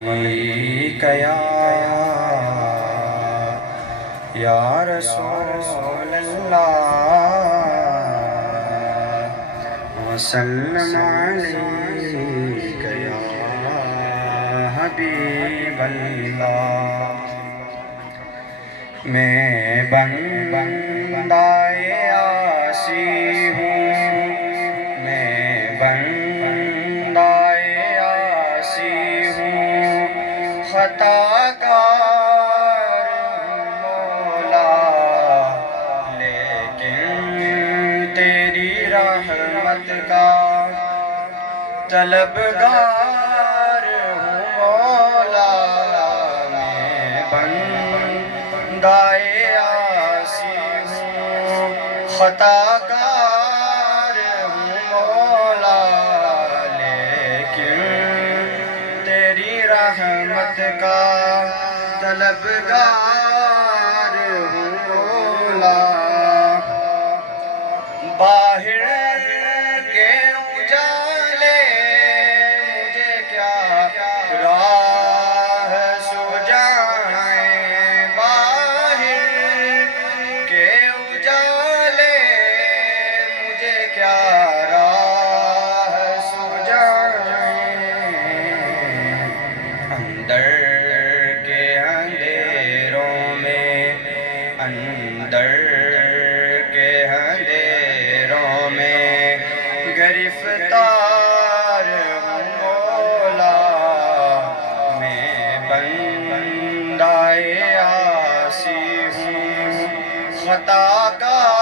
علیک یا رسول اللہ وسلم علیک یا حبیب اللہ۔ میں بندۂ عاصی ہوں، میں بندۂ عاصی ہوں، خطا کار ہوں مولا، لیکن تیری رحمت کا طلبگار ہوں مولا۔ میں بندۂ عاصی ہوں، خطا کار ہوں مولا، لیکن تیری رحمت کا طلبگار ہوں مولا۔ باہر کے اجالے مجھے کیا راہ سجائیں، باہر کے اجالے مجھے کیا راہ سجائیں، اندر کے اندھیروں میں، اندر کے اندھیروں میں گرفتار ہوں مولا۔ میں بندۂ عاصی ہوں، خطا کار